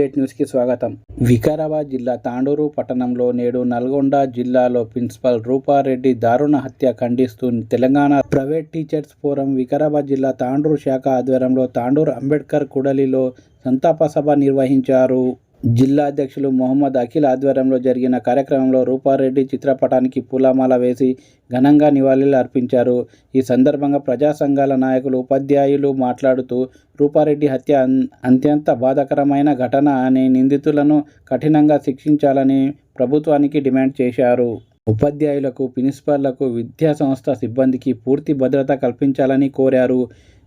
SBI news కి స్వాగతం. వికారాబాద్ జిల్లా తాండూరు పట్టణంలో నేడు నల్గొండ జిల్లాలో ప్రిన్సిపల్ రూపారెడ్డి దారుణ హత్య ఖండిస్తూ Telangana private teachers forum Vikarabad జిల్లా తాండూరు శాఖ ఆధ్వర్యంలో తాండూరు అంబేద్కర్ కూడలిలో సంతాప సభ నిర్వహించారు. జిల్లా అధ్యక్షులు మొహమ్మద్ అఖిల్ ఆధ్వర్యంలో జరిగిన కార్యక్రమంలో రూపారెడ్డి చిత్రపటానికి పూలమాల వేసి ఘనంగా నివాళులు అర్పించారు. ఈ సందర్భంగా ప్రజా సంఘాల నాయకులు, ఉపాధ్యాయులు మాట్లాడుతూ రూపారెడ్డి హత్య అత్యంత బాధాకరమైన ఘటన అని, నిందితులను కఠినంగా శిక్షించాలని ప్రభుత్వానికి డిమాండ్ చేశారు. ఉపాధ్యాయులకు, ప్రిన్సిపాళ్లకు, విద్యా సంస్థ సిబ్బందికి పూర్తి భద్రత కల్పించాలని కోరారు.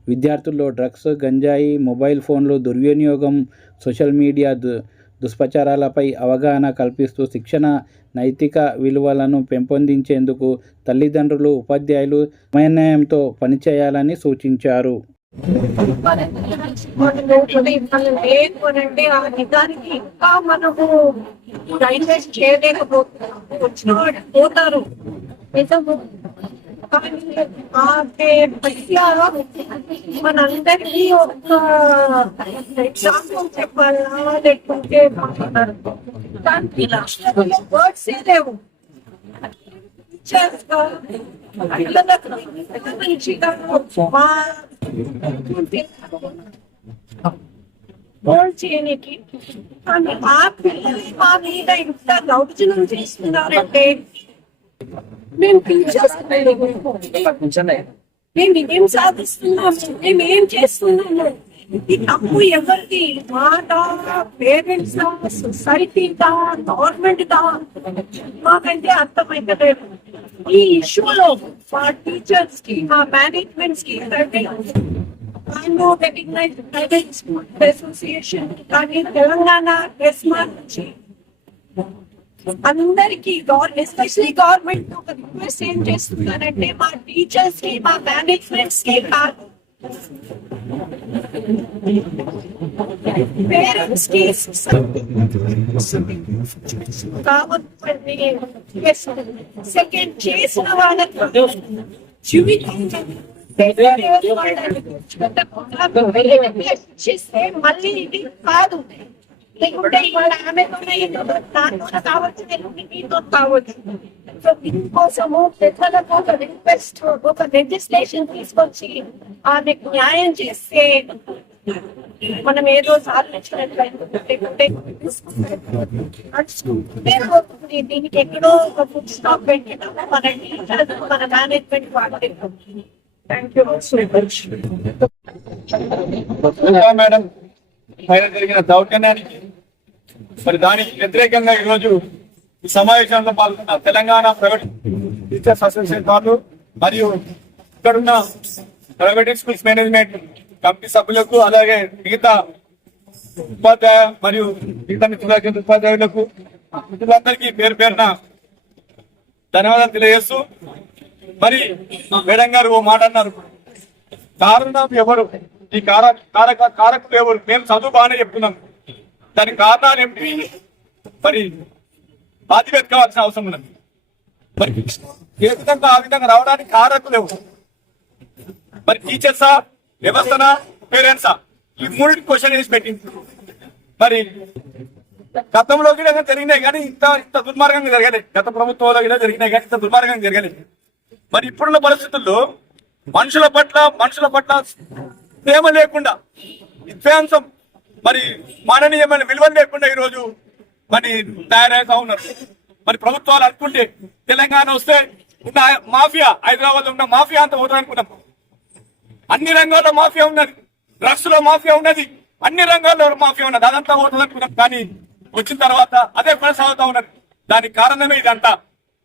విద్యార్థుల్లో డ్రగ్స్, గంజాయి, మొబైల్ ఫోన్లు దుర్వినియోగం, సోషల్ మీడియా దుష్ప్రచారాలపై అవగాహన కల్పిస్తూ శిక్షణ, నైతిక విలువలను పెంపొందించేందుకు తల్లిదండ్రులు, ఉపాధ్యాయులు సమన్వయంతో పనిచేయాలని సూచించారు. మనందరికీ ఒక ఎగ్జాంపుల్ చెప్పాలా, లేకుంటే దానికి వర్డ్స్ లేవు. చేయనికి కానీ ఆ పిల్లలు మా మీద ఇంత దౌర్జన్యం చేస్తున్నారంటే మేము టీచర్స్ మేము ఏం సాధిస్తున్నాము, మేము ఏం చేస్తున్నాము, ఈ తప్పు ఎవరిది? మాదా, పేరెంట్స్ దా, సొసైటీ దా, గవర్నమెంట్ దా? మాకంటే అర్థమైతలేదు. ఈ ఇష్యూలో మా టీచర్స్ కి, మా మేనేజ్మెంట్స్ కి రికగ్నైజ్డ్ ప్రైవేట్ స్కూల్ అసోసియేషన్ కానీ తెలంగాణ నుంచి అందరికి ఎస్పెషల్లీ గవర్నమెంట్ ఒక రిక్వెస్ట్ ఏం చేస్తున్నారంటే మా టీచర్స్ కి, మా మేనేజ్మెంట్స్ కి కాదు, పేరెంట్స్ కి సెకండ్ చేసిన వాళ్ళకి మళ్ళీ ఇది కాదు. లేకుంటే ఇవాళ ఆమెతో నాతో కావచ్చు, మీతో కావచ్చు. సో దీనికోసము పెద్దలకు ఒక రిక్వెస్ట్, ఒక లెజిస్లేషన్ తీసుకొచ్చి ఆమెకు న్యాయం చేస్తే మనం ఏదో సాధించినట్లయితే దీనికి ఎక్కడో ఒక ఫుడ్ స్టాప్ పెట్టడం మన టీచర్స్, మన మేనేజ్మెంట్ వాడే. Thank you so much. Madam పైన జరిగిన దౌర్జన్యానికి మరి దానికి వ్యతిరేకంగా ఈరోజు ఈ సమావేశంలో పాల్గొన్న తెలంగాణ ప్రైవేట్ టీచర్స్ అసోసియేషన్ వాళ్ళు మరియు ఇక్కడున్న ప్రైవేట్ స్కూల్స్ మేనేజ్మెంట్ కమిటీ సభ్యులకు, అలాగే మిగతా ఉపాధ్యాయ మరియు మిగతా మిత్రుల ఉపాధ్యాయులకు, మిత్రులందరికీ పేరు పేరున ధన్యవాదాలు తెలియజేస్తూ, మరి మేడం గారు ఓ మాట అన్నారు, కారణం ఎవరు, ఈ కారకులు ఎవరు? మేము చదువు బాగానే చెప్తున్నాం, దానికి కారణాలు ఏమిటి? మరి బాధ్యత ఎత్తుకోవాల్సిన అవసరం ఉన్నది. మరి ఏ విధంగా ఆ విధంగా రావడానికి కారకులు ఎవరు? మరి టీచర్సా, వ్యవస్థనా, పేరెంట్సా? ఈ మూడు క్వశ్చన్ వేసి పెట్టింది. మరి గతంలో కూడా జరిగినాయి కానీ ఇంత దుర్మార్గంగా జరగలేదు. గత ప్రభుత్వంలో కూడా జరిగినాయి కానీ ఇంత దుర్మార్గంగా జరగలేదు. మరి ఇప్పుడున్న పరిస్థితుల్లో మనుషుల పట్ల ప్రేమ లేకుండా, విధ్వంసం, మరి మాననీయమైన విలువలు లేకుండా ఈరోజు మరి తయారవుతా ఉన్నారు. మరి ప్రభుత్వాలు అనుకుంటే తెలంగాణ వస్తే ఉన్న మాఫియా, హైదరాబాద్ ఉన్న మాఫియా అంతా పోతుంది అనుకున్నాం. అన్ని రంగాల్లో మాఫియా ఉన్నది, డ్రగ్స్ లో మాఫియా ఉన్నది, అన్ని రంగాల్లో మాఫియా ఉన్నది, అదంతా పోతుంది అనుకున్నాం. కానీ వచ్చిన తర్వాత అదే కొనసాగుతా ఉన్నది. దానికి కారణమే ఇదంతా.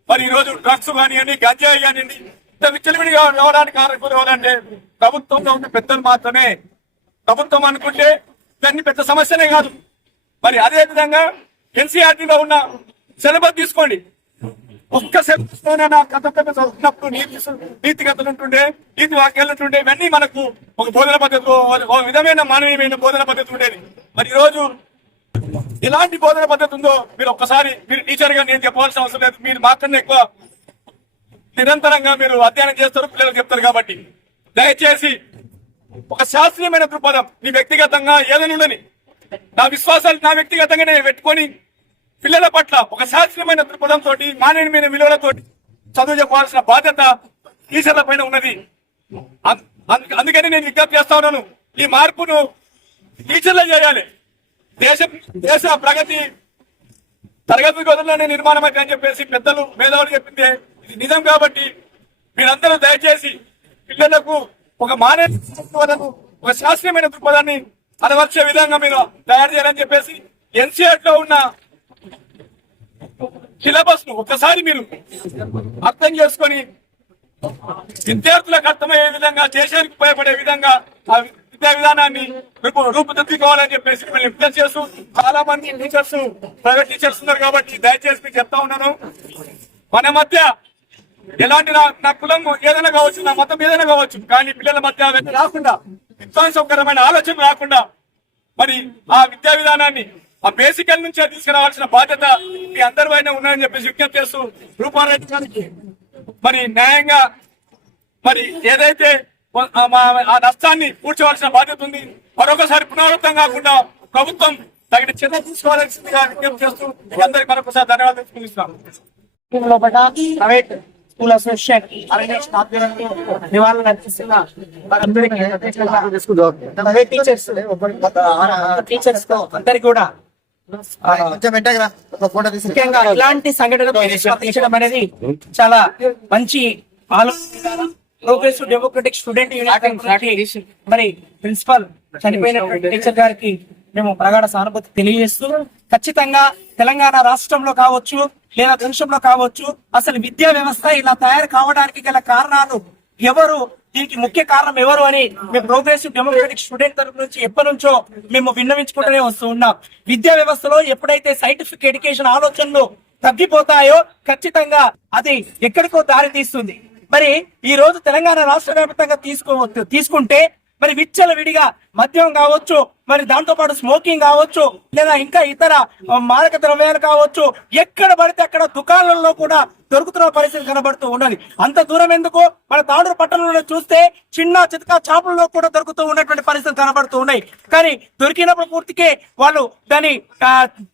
మరి ఈరోజు డ్రగ్స్ కానివ్వండి, గంజాయి కానివ్వండి, ఇంత విచ్చలవిడిగా రావడానికి కారణం ఎవరంటే ప్రభుత్వంలో ఉండే పెద్దలు మాత్రమే. ప్రభుత్వం అనుకుంటే ఇవన్నీ పెద్ద సమస్యనే కాదు. మరి అదే విధంగా ఎన్సీఆర్టీలో ఉన్న సిలబస్ తీసుకోండి. ఒక్క సిలబస్ లోనే నా కథ చదువుతున్నప్పుడు నీతి కథలు ఉంటుండే, నీతి వాక్యాలు ఉంటుండే, ఇవన్నీ మనకు ఒక బోధన పద్ధతి, ఒక విధమైన మానవీయమైన బోధన పద్ధతి ఉండేది. మరి ఈరోజు ఎలాంటి బోధన పద్ధతి ఉందో మీరు ఒక్కసారి, మీరు టీచర్ గా నేను చెప్పవలసిన అవసరం లేదు, మీరు మాత్రమే ఎక్కువ నిరంతరంగా మీరు అధ్యయనం చేస్తారు, పిల్లలకు చెప్తారు. కాబట్టి దయచేసి ఒక శాస్త్రీయమైన దృక్పథం, నీ వ్యక్తిగతంగా ఏదైనా ఉండని, నా విశ్వాసాలు నా వ్యక్తిగతంగానే పెట్టుకొని పిల్లల పట్ల ఒక శాస్త్రీయమైన దృక్పథంతో నాణ్యమైన విలువలతో చదువు చెప్పాల్సిన బాధ్యత టీచర్ల పైన ఉన్నది. అందుకని నేను విజ్ఞప్తి చేస్తా ఉన్నాను, ఈ మార్పును టీచర్లే చేయాలి. దేశ ప్రగతి తరగతి గదుల్లోనే నిర్మాణం అయితే అని చెప్పేసి పెద్దలు మేధావులు చెప్పిందే ఇది నిజం. కాబట్టి మీరందరూ దయచేసి పిల్లలకు ఒక మానసిక ఒక శాస్త్రీయమైన దృక్పథాన్ని అలవర్చే విధంగా మీరు తయారు చేయాలని చెప్పేసి ఎన్సీఆర్ లో ఉన్న సిలబస్ ను ఒకసారి మీరు అర్థం చేసుకొని విద్యార్థులకు అర్థమయ్యే విధంగా, దేశానికి ఉపయోగపడే విధంగా ఆ విద్యా విధానాన్ని రూపుదిద్దుకోవాలని చెప్పేసి విజ్ఞప్తి చేస్తూ, చాలా మంది టీచర్స్ ప్రైవేట్ టీచర్స్ ఉన్నారు కాబట్టి దయచేసి మీకు చెప్తా ఉన్నాను, మన మధ్య ఎలాంటి నా కులం ఏదైనా కావచ్చు, నా మతం ఏదైనా కావచ్చు, కానీ పిల్లల మధ్య రాకుండా విధ్వంసకరమైన ఆలోచన రాకుండా మరి ఆ విద్యా విధానాన్ని ఆ బేసికల్ నుంచే తీసుకురావాల్సిన బాధ్యత మీ అందరి పైన ఉన్నాయని చెప్పేసి విజ్ఞప్తి చేస్తూ, రూపారెడ్డి గారికి మరి న్యాయంగా మరి ఏదైతే ఆ నష్టాన్ని పూడ్చవలసిన బాధ్యత ఉంది, మరొకసారి పునరావృతం కాకుండా ప్రభుత్వం తగిన చర్య తీసుకోవాల్సిందిగా విజ్ఞప్తి చేస్తూ అందరికి మరొకసారి ధన్యవాదాలు తెలుపుతున్నాం. ప్రైవేట్ స్కూల్ అసోసియేషన్ ఆర్గనైజేషన్ ఆధ్వర్యంలో నివాళులు అర్పిస్తున్న వారందరికీ ప్రైవేట్ టీచర్స్ అందరికి కూడా ముఖ్యంగా ఇలాంటి సంఘటనలు తీర్చడం అనేది చాలా మంచి ఆలోచన. ప్రోగ్రెసివ్ డెమోక్రటిక్ స్టూడెంట్ యూనియన్ మరి ప్రిన్సిపల్ చనిపోయిన టీచర్ గారికి మేము ప్రగాఢ సానుభూతి తెలియజేస్తూ, ఖచ్చితంగా తెలంగాణ రాష్ట్రంలో కావచ్చు లేదా దేశంలో కావచ్చు అసలు విద్యా వ్యవస్థ ఇలా తయారు కావడానికి గల కారణాలు ఎవరు, దీనికి ముఖ్య కారణం ఎవరు అని మేము ప్రోగ్రెసివ్ డెమోక్రటిక్ స్టూడెంట్ తరఫు నుంచి ఎప్పటి నుంచో మేము విన్నవించుకుంటూనే వస్తూ ఉన్నాం. విద్యా వ్యవస్థలో ఎప్పుడైతే సైంటిఫిక్ ఎడ్యుకేషన్ ఆలోచనలు తగ్గిపోతాయో ఖచ్చితంగా అది ఎక్కడికో దారి తీస్తుంది. మరి ఈ రోజు తెలంగాణ రాష్ట్ర వ్యాప్తంగా తీసుకుంటే మరి విచ్చల విడిగా మద్యం కావచ్చు, మరి దాంతో పాటు స్మోకింగ్ కావచ్చు, లేదా ఇంకా ఇతర మాదక ద్రవ్యాలు కావచ్చు, ఎక్కడ పడితే అక్కడ దుకాణాలలో కూడా దొరుకుతున్న పరిస్థితి కనబడుతూ ఉన్నది. అంత దూరం ఎందుకు, మన తాండూరు పట్టణంలో చూస్తే చిన్న చితకా చేపలలో కూడా దొరుకుతూ ఉన్నటువంటి పరిస్థితులు కనబడుతూ ఉన్నాయి. కానీ దొరికినప్పుడు పూర్తికే వాళ్ళు దాని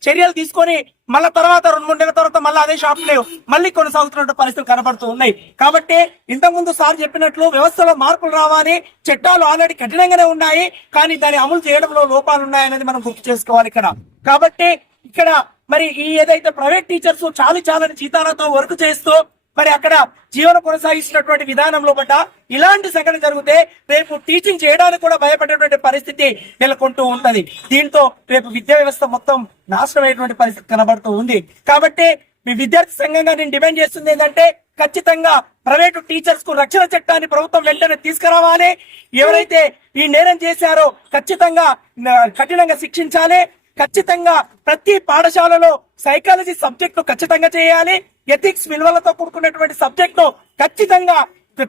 చర్యలు తీసుకొని మళ్ళా తర్వాత 2-3 నెలల తర్వాత మళ్ళీ అదే షాపులు మళ్ళీ కొనసాగుతున్న పరిస్థితులు కనబడుతూ ఉన్నాయి. కాబట్టి ఇంతకుముందు సార్ చెప్పినట్లు వ్యవస్థలో మార్పులు రావాలి, చట్టాలు ఆల్రెడీ కఠినంగానే ఉన్నాయి, కానీ దాన్ని అమలు చేయడంలో లోపాలు ఉన్నాయనేది మనం గుర్తు చేసుకోవాలి ఇక్కడ. కాబట్టి ఇక్కడ మరి ఈ ఏదైతే ప్రైవేట్ టీచర్స్ చాలని జీతాలతో వర్క్ చేస్తూ మరి అక్కడ జీవనం కొనసాగిస్తున్నటువంటి విధానంలో బట్ట ఇలాంటి సంఘటన జరిగితే రేపు టీచింగ్ చేయడానికి కూడా భయపడేటువంటి పరిస్థితి నెలకొంటూ ఉంటది. దీంతో రేపు విద్యా వ్యవస్థ మొత్తం నాశనం అయ్యేటువంటి పరిస్థితి కనబడుతూ ఉంది. కాబట్టి మీ విద్యార్థి సంఘంగా నేను డిమాండ్ చేస్తుంది ఏంటంటే, ఖచ్చితంగా ప్రైవేటు టీచర్స్ కు రక్షణ చట్టాన్ని ప్రభుత్వం వెంటనే తీసుకురావాలి. ఎవరైతే ఈ నేరం చేశారో ఖచ్చితంగా కఠినంగా శిక్షించాలి. ఖచ్చితంగా ప్రతి పాఠశాలలో సైకాలజీ సబ్జెక్టు ఖచ్చితంగా చేయాలి. ఎథిక్స్ విలువలతో కూడుకున్నటువంటి సబ్జెక్టు ఖచ్చితంగా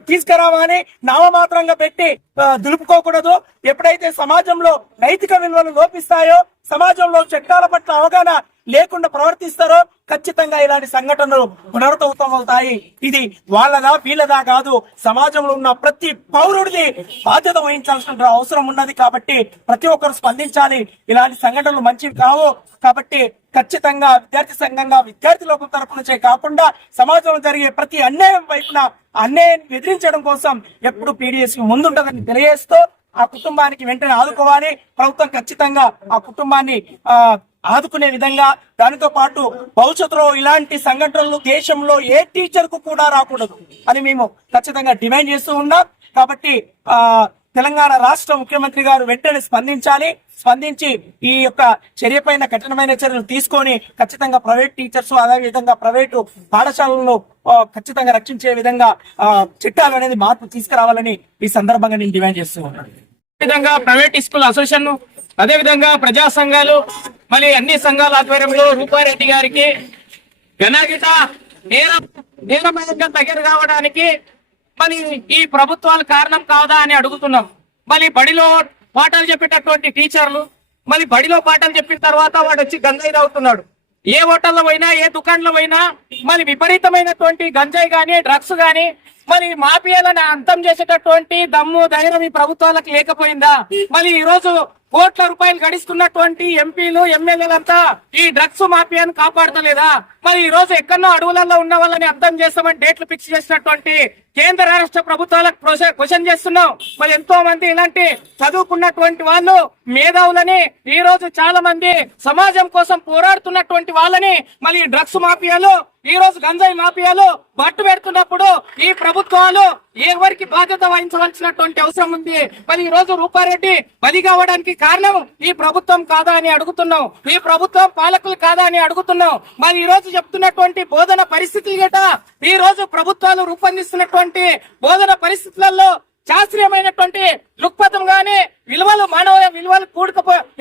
తీసుకురావాలి. నామమాత్రంగా పెట్టి దులుపుకోకూడదు. ఎప్పుడైతే సమాజంలో నైతిక విలువలు లోపిస్తాయో, సమాజంలో చట్టాల పట్ల అవగాహన లేకుండా ప్రవర్తిస్తారో ఖచ్చితంగా ఇలాంటి సంఘటనలు పునరావృతమవుతాయి. ఇది వాళ్ళదా వీళ్ళదా కాదు, సమాజంలో ఉన్న ప్రతి పౌరుడిది బాధ్యత వహించాల్సిన అవసరం ఉన్నది. కాబట్టి ప్రతి ఒక్కరు స్పందించాలి. ఇలాంటి సంఘటనలు మంచివి కావు. కాబట్టి ఖచ్చితంగా విద్యార్థి సంఘంగా విద్యార్థి లోకం తరపు నుంచే కాకుండా సమాజంలో జరిగే ప్రతి అన్యాయం వైపున అన్యాయాన్ని ఎదిరించడం కోసం ఎప్పుడు పీడిఎస్ ముందుంటదని తెలియజేస్తూ ఆ కుటుంబానికి వెంటనే ఆదుకోవాలి. ప్రభుత్వం ఖచ్చితంగా ఆ కుటుంబాన్ని ఆదుకునే విధంగా, దానితో పాటు భవిష్యత్తులో ఇలాంటి సంఘటనలు దేశంలో ఏ టీచర్ కు కూడా రాకూడదు అని మేము ఖచ్చితంగా డిమాండ్ చేస్తూ ఉన్నాం. కాబట్టి తెలంగాణ రాష్ట్ర ముఖ్యమంత్రి గారు వెంటనే స్పందించి ఈ యొక్క చర్య పైన కఠినమైన చర్యలు తీసుకొని ఖచ్చితంగా ప్రైవేట్ టీచర్స్ అదే విధంగా ప్రైవేటు పాఠశాలలను ఖచ్చితంగా రక్షించే విధంగా చట్టాలు అనేది మార్పు తీసుకురావాలని ఈ సందర్భంగా నేను డిమాండ్ చేస్తూ ఉన్నాను. విధంగా ప్రైవేట్ స్కూల్ అసోసియేషన్, అదే విధంగా ప్రజా సంఘాలు, మళ్ళీ అన్ని సంఘాల ఆధ్వర్యంలో రూపారెడ్డి గారికి ఘనగిట నేరమయంగా దగ్గర కావడానికి మరి ఈ ప్రభుత్వాలు కారణం కాదా అని అడుగుతున్నాం. మళ్ళీ బడిలో పాఠాలు చెప్పేటటువంటి టీచర్లు మళ్ళీ బడిలో పాఠాలు చెప్పిన తర్వాత వాడు వచ్చి గంజాయి తాగుతున్నాడు. ఏ హోటల్లో పోయినా ఏ దుకాణంలో పోయినా మరి విపరీతమైనటువంటి గంజాయి గానీ డ్రగ్స్ గానీ మరి మాఫియాలను అంతం చేసేటటువంటి దమ్ము ధైర్యం ఈ ప్రభుత్వాలకు లేకపోయిందా? మరి ఈ రోజు కోట్ల రూపాయలు గడిస్తున్నటువంటి ఎంపీలు ఎమ్మెల్యేలంతా ఈ డ్రగ్స్ మాఫియాను కాపాడతలేదా? మరి ఈ రోజు ఎక్కడో అడవులలో ఉన్న వాళ్ళని అర్థం చేస్తామని డేట్లు ఫిక్స్ చేసినటువంటి కేంద్ర రాష్ట్ర ప్రభుత్వాలకు క్వశ్చన్ చేస్తున్నాం. మరి ఎంతో మంది ఇలాంటి చదువుకున్నటువంటి వాళ్ళు మేధావులని, ఈ రోజు చాలా మంది సమాజం కోసం పోరాడుతున్నటువంటి వాళ్ళని మరి డ్రగ్స్ మాఫియాలు, ఈ రోజు గంజాయి మాఫియాలు బట్టు పెడుతున్నప్పుడు ఈ ప్రభుత్వాలు ఎవరికి బాధ్యత వహించవలసినటువంటి అవసరం ఉంది. మరి ఈ రోజు రూపారెడ్డి బలి కావడానికి కారణం ఈ ప్రభుత్వం కాదా అని అడుగుతున్నాం. ఈ ప్రభుత్వం పాలకులు కాదా అని అడుగుతున్నాం. మరి ఈ రోజు చెప్తున్నటువంటి బోధన పరిస్థితులు గట, ఈ రోజు ప్రభుత్వాలు రూపొందిస్తున్నటువంటి బోధన పరిస్థితులలో శాస్త్రీయమైనటువంటి దృక్పథం గాని విలువలు, మానవ విలువలు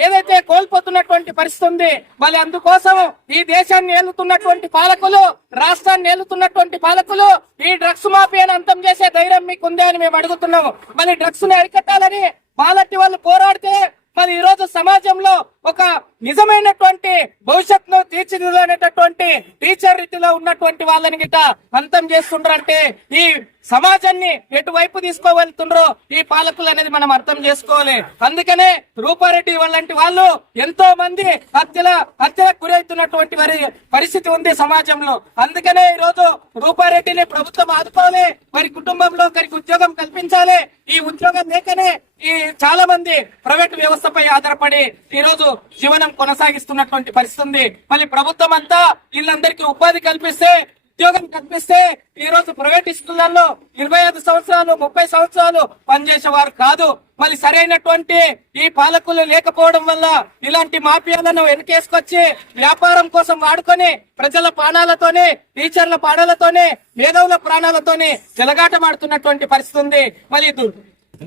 ఏదైతే కోల్పోతున్నటువంటి పరిస్థితి ఉంది. మరి అందుకోసం ఈ దేశాన్ని ఏలుతున్నటువంటి పాలకులు, రాష్ట్రాన్ని ఏలుతున్నటువంటి పాలకులు ఈ డ్రగ్స్ మాఫియాను అంతం చేసే ధైర్యం మీకు ఉందే అని మేము అడుగుతున్నాము. మరి డ్రగ్స్ ని అరికట్టాలని పాలటి వాళ్ళు పోరాడితే మరి ఈ రోజు సమాజంలో ఒక నిజమైనటువంటి భవిష్యత్తును తీర్చిదిద్దేటటువంటి టీచర్ రీతిలో ఉన్నటువంటి వాళ్ళని గిట్ట అంతం చేస్తుండ్రంటే ఈ సమాజాన్ని ఎటువైపు తీసుకోగలుగుతుండ్రో ఈ పాలకులు అనేది మనం అర్థం చేసుకోవాలి. అందుకనే రూపారెడ్డి వాళ్ళంటి వాళ్ళు ఎంతో మంది హత్యలకు గురవుతున్నటువంటి పరిస్థితి ఉంది సమాజంలో. అందుకనే ఈ రోజు రూపారెడ్డిని ప్రభుత్వం ఆదుకోవాలి, వారి కుటుంబంలో ఒకరికి ఉద్యోగం కల్పించాలి. ఈ ఉద్యోగం లేకనే ఈ చాలా మంది ప్రైవేట్ వ్యవస్థపై ఆధారపడి ఈ రోజు జీవనం కొనసాగిస్తున్నటువంటి పరిస్థితి ఉంది. మళ్ళీ ప్రభుత్వం అంతా వీళ్ళందరికీ ఉపాధి కల్పిస్తే, ఉద్యోగం కల్పిస్తే ఈ రోజు ప్రైవేట్ స్కూళ్లలో 25 సంవత్సరాలు 30 సంవత్సరాలు పనిచేసేవారు కాదు. మళ్ళీ సరైనటువంటి ఈ పాలకులు లేకపోవడం వల్ల ఇలాంటి మాఫియాలను వెనకేసుకొచ్చి వ్యాపారం కోసం వాడుకొని ప్రజల ప్రాణాలతోనే, టీచర్ల ప్రాణాలతోనే, మేధావుల ప్రాణాలతోనే చెలగాటమాడుతున్నటువంటి పరిస్థితి ఉంది. మళ్ళీ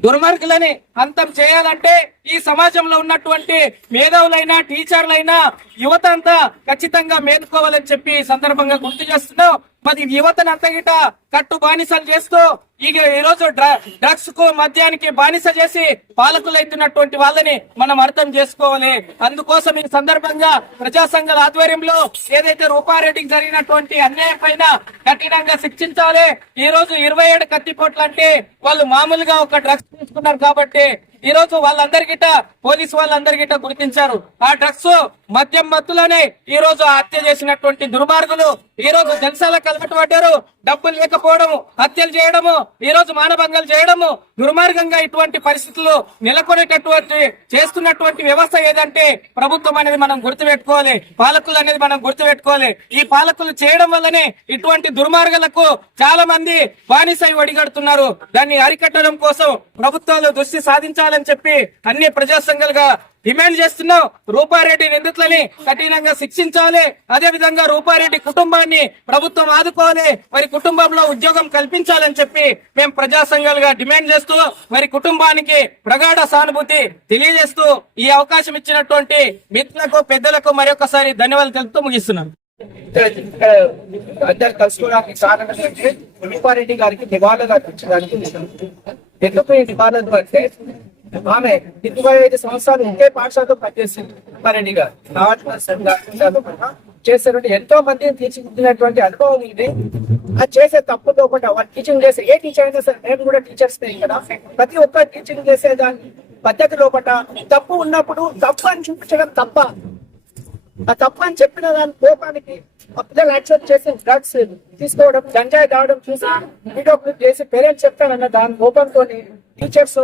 దుర్మార్గులని అంతం చేయాలంటే ఈ సమాజంలో ఉన్నటువంటి మేధావులైనా, టీచర్లైనా, యువత అంతా ఖచ్చితంగా మేలుకోవాలని చెప్పి ఈ సందర్భంగా గుర్తు చేస్తున్నాం. మరి యువతను అంతగిట కట్టు బానిసలు చేస్తూ ఈ రోజు డ్రగ్స్ కు, మద్యానికి బానిస చేసి పాలకులైతున్నటువంటి వాళ్ళని మనం అర్థం చేసుకోవాలి. అందుకోసం ఈ సందర్భంగా ప్రజా సంఘాల ఆధ్వర్యంలో ఏదైతే రూపారెడ్డికి జరిగినటువంటి అన్యాయం పైన కఠినంగా శిక్షించాలి. ఈ రోజు 27 కత్తిపోట్లు అంటే వాళ్ళు మామూలుగా ఒక డ్రగ్స్ తీసుకున్నారు కాబట్టి ఈ రోజు వాళ్ళందరికిట, పోలీసు వాళ్ళందరికిట గుర్తించారు. ఆ డ్రగ్స్ మద్యం మత్తులోనే ఈ రోజు హత్య చేసినటువంటి దుర్మార్గులు ఈ రోజు జలసాలకు అలవాటు పడ్డారు. డబ్బులు లేకపోవడము, హత్యలు చేయడము, ఈ రోజు మానభంగాలు చేయడము, దుర్మార్గంగా ఇటువంటి పరిస్థితులు నెలకొనేటటువంటి చేస్తున్నటువంటి వ్యవస్థ ఏదంటే ప్రభుత్వం అనేది మనం గుర్తుపెట్టుకోవాలి, పాలకులు అనేది మనం గుర్తుపెట్టుకోవాలి. ఈ పాలకులు చేయడం వల్లనే ఇటువంటి దుర్మార్గాలకు చాలా మంది బానిసై ఒడిగడుతున్నారు. దాన్ని అరికట్టడం కోసం ప్రభుత్వాలు దృష్టి సాధించాలని చెప్పి అన్ని ప్రజా సంఘాలుగా డిమాండ్ చేస్తున్నాం. రూపారెడ్డి నిందితులని కఠినంగా శిక్షించాలి. అదే విధంగా రూపారెడ్డి కుటుంబాన్ని ప్రభుత్వం ఆదుకోవాలి, వారి కుటుంబంలో ఉద్యోగం కల్పించాలని చెప్పి మేము ప్రజా సంఘాలుగా డిమాండ్ చేస్తూ వారి కుటుంబానికి ప్రగాఢ సానుభూతి తెలియజేస్తూ ఈ అవకాశం ఇచ్చినటువంటి మిత్రులకు, పెద్దలకు మరొకసారి ధన్యవాదాలు తెలుపుతూ ముగిస్తున్నాను. అందరు కలుసుకోవడానికి కారణం ఏంటంటే రూపారెడ్డి గారికి నివాళులు అర్పించడానికి. ఎందుకు ఈ నివాళులు అంటే ఆమె 25 సంవత్సరాలు ఒకే పాఠశాలలో పనిచేసింది రూపారెడ్డి గారు. చేసినటువంటి ఎంతో మందిని తీర్చిదిద్దినటువంటి అనుభవం ఇది. అది చేసే తప్పు లోపల వాళ్ళు టీచింగ్ చేసే ఏ టీచర్ అయినా సరే, నేను కూడా టీచర్స్ కదా, ప్రతి ఒక్క టీచింగ్ చేసే దాని పద్ధతి లోపల తప్పు ఉన్నప్పుడు తప్పు అని చూపించడం తప్ప, ఆ తప్పు అని చెప్పిన దాని కోపానికి ఆ పిల్లలు యాక్సెప్ట్ చేసి డ్రగ్స్ తీసుకోవడం, గంజాయి తాగడం చూసి వీడియో క్లిప్ చేసి పేరెంట్స్ చెప్తానన్న దాని కోపంతో టీచర్స్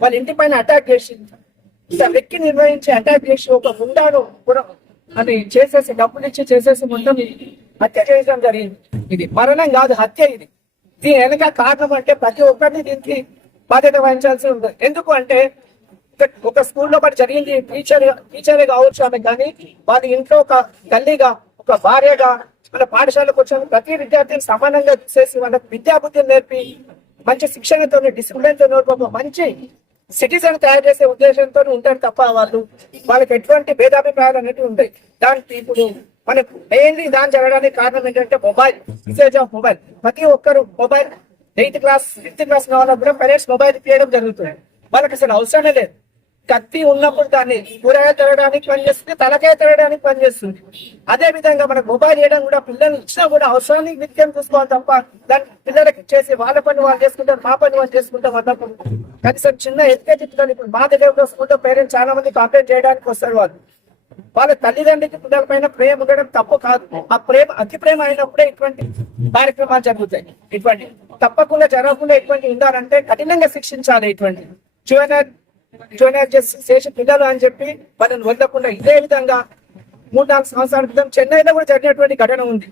వాళ్ళ ఇంటి పైన అటాక్ చేసి, వెక్కి నిర్వహించి అటాక్ చేసి ఒక గుండాను కూడా అది చేసేసి, డబ్బులు ఇచ్చి చేసేసి మొత్తం హత్య చేయడం జరిగింది. ఇది మరణం కాదు, హత్య. ఇది దీని వెనక కారణం అంటే ప్రతి ఒక్కరిని దీనికి బాధ్యత వహించాల్సి ఉంటుంది. ఎందుకు అంటే ఒక స్కూల్లో ఒకటి జరిగింది, టీచరే కావచ్చు ఆమె, కానీ వాళ్ళ ఇంట్లో ఒక తల్లిగా, ఒక భార్యగా, మన పాఠశాలకు వచ్చిన ప్రతి విద్యార్థిని సమానంగా చేసి వాళ్ళకి విద్యాబుద్ధిని నేర్పి మంచి శిక్షణతో, డిసిప్లిన్ తో మంచి సిటిజన్ తయారు చేసే ఉద్దేశంతో ఉంటారు తప్ప వాళ్ళకి ఎటువంటి భేదాభిప్రాయాలు అనేవి ఉంటాయి. దానికి ఇప్పుడు మనకు మెయిన్లీ దాని జరగడానికి కారణం ఏంటంటే మొబైల్, యూసేజ్ ఆఫ్ మొబైల్. ప్రతి ఒక్కరు mobile 8th class 5th class కావాలన్నా కూడా పేరెంట్స్ మొబైల్ ఇప్పించడం జరుగుతుంది. వాళ్ళకి అసలు అవసరమే లేదు. కత్తి ఉన్నప్పుడు దాన్ని కూరగాయ తరగడానికి పనిచేస్తుంది, తలకాయ తరగడానికి పనిచేస్తుంది. అదే విధంగా మనకు మొబైల్ ఇవ్వడం కూడా పిల్లలు ఇచ్చినా కూడా అవసరానికి నిత్యం చూసుకోవాలి తప్ప దాన్ని పిల్లలకి చేసి వాళ్ళ పని వాళ్ళు చేసుకుంటారు, మా పని వాళ్ళు చేసుకుంటాం అన్నప్పుడు కనీసం చిన్న ఎడ్యుకేషన్ పిల్లలు ఇప్పుడు మా దగ్గర వస్తుంటే పేరెంట్స్ చాలా మంది కంప్లైంట్ చేయడానికి వస్తారు. వాళ్ళ తల్లిదండ్రులకి పిల్లల పైన ప్రేమ ఉండడం తప్పు కాదు. ఆ ప్రేమ అతి ప్రేమ అయినప్పుడే ఇటువంటి కార్యక్రమాలు జరుగుతాయి. ఇటువంటి తప్పకుండా జరగకుండా ఇటువంటి ఉండాలంటే కఠినంగా శిక్షించాలి. ఇటువంటి జూనియర్ జస్టిస్ చేసి పిల్లలు అని చెప్పి వాళ్ళని వదలకుండా ఇదే విధంగా 3-4 సంవత్సరాల క్రితం చెన్నైలో కూడా జరిగినటువంటి ఘటన ఉంది.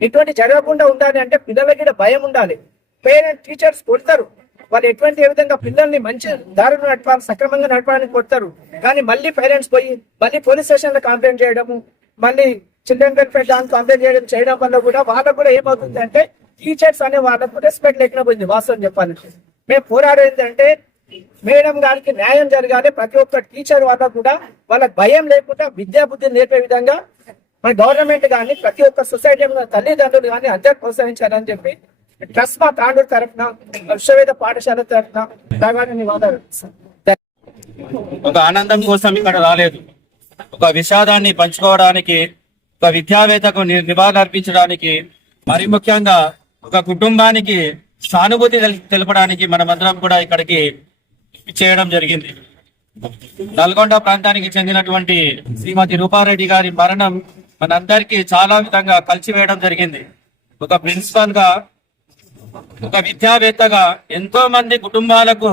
ఇటువంటి జరగకుండా ఉండాలి అంటే పిల్లలకి భయం ఉండాలి. పేరెంట్ టీచర్స్ కొడతారు, వాళ్ళు ఎటువంటి ఏ విధంగా పిల్లల్ని మంచి దారిలో నడపాలి, సక్రమంగా నడపాలని కొడతారు. కానీ మళ్ళీ పేరెంట్స్ పోయి మళ్ళీ పోలీస్ స్టేషన్ లో కంప్లైంట్ చేయడము, మళ్ళీ చిల్డ్రన్ వెల్ఫేర్ దానికి కంప్లైంట్ చేయడం వల్ల కూడా వాళ్ళకు కూడా ఏమవుతుంది అంటే టీచర్స్ అనే వాళ్ళకు రెస్పెక్ట్ లేకుండా పోయింది. వాస్తవం చెప్పాలంటే మేము పోరాడేది అంటే మేడం గారికి న్యాయం జరగాలి. ప్రతి ఒక్క టీచర్ వాళ్ళకు కూడా వాళ్ళకి భయం లేకుండా విద్యా బుద్ధి నేర్పే విధంగా మన గవర్నమెంట్ కానీ ప్రతి ఒక్క సొసైటీ తల్లిదండ్రులు కానీ అందరూ ప్రోత్సహించాలని చెప్పి ట్రస్ట్ మా తాండూరు తరఫున విశ్వవేద పాఠశాల తరఫున ధన్యవాదాలు. ఒక ఆనందం కోసం ఇక్కడ రాలేదు, ఒక విషాదాన్ని పంచుకోవడానికి, ఒక విద్యావేత్తకు నివాళులు అర్పించడానికి, మరి ముఖ్యంగా ఒక కుటుంబానికి సానుభూతి తెలపడానికి మనమందరం కూడా ఇక్కడికి చేయడం జరిగింది. నల్గొండ ప్రాంతానికి చెందినటువంటి శ్రీమతి రూపారెడ్డి గారి మరణం మనందరికీ చాలా విధంగా కలిసివేయడం జరిగింది. ఒక ప్రిన్సిపల్ గా, ఒక విద్యావేత్తగా ఎంతో మంది కుటుంబాలకు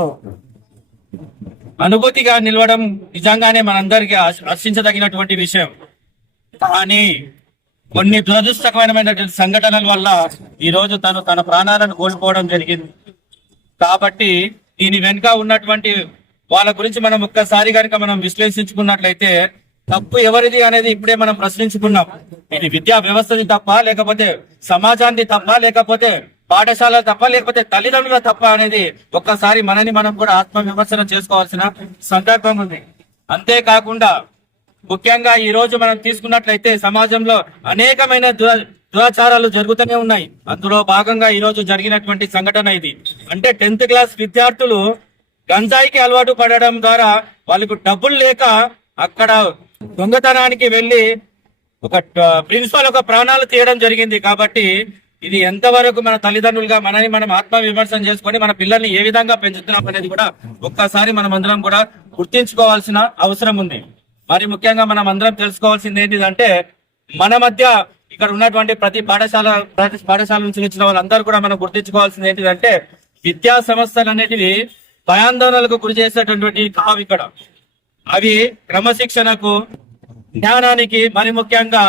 అనుభూతిగా నిలవడం నిజంగానే మనందరికీ హర్షించదగినటువంటి విషయం. కానీ కొన్ని దురదృష్టకరమైనటువంటి సంఘటనల వల్ల ఈ రోజు తన ప్రాణాలను కోల్పోవడం జరిగింది. కాబట్టి దీని వెనుక ఉన్నటువంటి వాళ్ళ గురించి మనం ఒక్కసారి కనుక మనం విశ్లేషించుకున్నట్లయితే తప్పు ఎవరిది అనేది ఇప్పుడే మనం ప్రశ్నించుకున్నాం. ఇది విద్యా వ్యవస్థది తప్ప, లేకపోతే సమాజాన్ని తప్ప, లేకపోతే పాఠశాల తప్ప, లేకపోతే తల్లిదండ్రుల తప్ప అనేది ఒక్కసారి మనని మనం కూడా ఆత్మ విమర్శనం చేసుకోవాల్సిన సందర్భం ఉంది. అంతేకాకుండా ముఖ్యంగా ఈ రోజు మనం తీసుకున్నట్లయితే సమాజంలో అనేకమైన దురాచారాలు జరుగుతూనే ఉన్నాయి. అందులో భాగంగా ఈ రోజు జరిగినటువంటి సంఘటన ఇది. అంటే 10th క్లాస్ విద్యార్థులు గంజాయికి అలవాటు పడడం ద్వారా వాళ్ళకు డబ్బులు లేక అక్కడ దొంగతనానికి వెళ్లి ఒక ప్రిన్సిపల్ ఒక ప్రాణాలు తీయడం జరిగింది. కాబట్టి ఇది ఎంతవరకు మన తల్లిదండ్రులుగా మనని మనం ఆత్మ విమర్శనం చేసుకొని మన పిల్లల్ని ఏ విధంగా పెంచుతున్నాం అనేది కూడా ఒక్కసారి మనం అందరం కూడా గుర్తించుకోవాల్సిన అవసరం ఉంది. మరి ముఖ్యంగా మనం అందరం తెలుసుకోవాల్సింది ఏంటిదంటే మన మధ్య ఇక్కడ ఉన్నటువంటి ప్రతి పాఠశాల నుంచి వచ్చిన వాళ్ళందరూ కూడా మనం గుర్తించుకోవాల్సింది ఏంటిదంటే విద్యా సంస్థలు అనేటివి భయాందోళనలకు గురి చేసేటటువంటి కావు. ఇక్కడ అవి క్రమశిక్షణకు, జ్ఞానానికి, మరి ముఖ్యంగా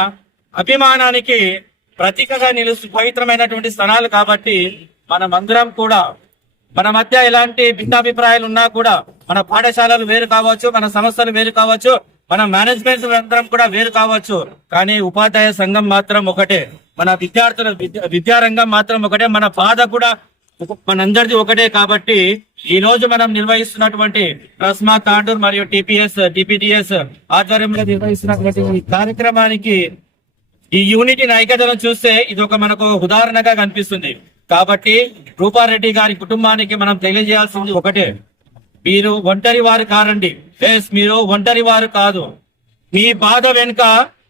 అభిమానానికి ప్రతీకగా పవిత్రమైనటువంటి స్థలాలు. కాబట్టి మనమందరం కూడా మన మధ్య ఎలాంటి భిన్నాభిప్రాయాలు ఉన్నా కూడా మన పాఠశాలలు వేరు కావచ్చు, మన సంస్థలు వేరు కావచ్చు, మన మేనేజ్మెంట్ అందరం కూడా వేరు కావచ్చు, కానీ ఉపాధ్యాయ సంఘం మాత్రం ఒకటే, మన విద్యారంగం మాత్రం ఒకటే, మన బాధ కూడా మనందరిది ఒకటే. కాబట్టి ఈ రోజు మనం నిర్వహిస్తున్నటువంటి ట్రస్మా తాండూర్ మరియు టిపిటిఎస్ ఆధ్వర్యంలో నిర్వహిస్తున్నటువంటి ఈ కార్యక్రమానికి ఈ యూనిటీని, ఐక్యతను చూస్తే ఇది ఒక మనకు ఉదాహరణగా కనిపిస్తుంది. కాబట్టి రూపారెడ్డి గారి కుటుంబానికి మనం తెలియజేయాల్సింది ఒకటే, మీరు ఒంటరి వారు కారండి. మీరు ఒంటరి వారు కాదు. మీ బాధ వెనుక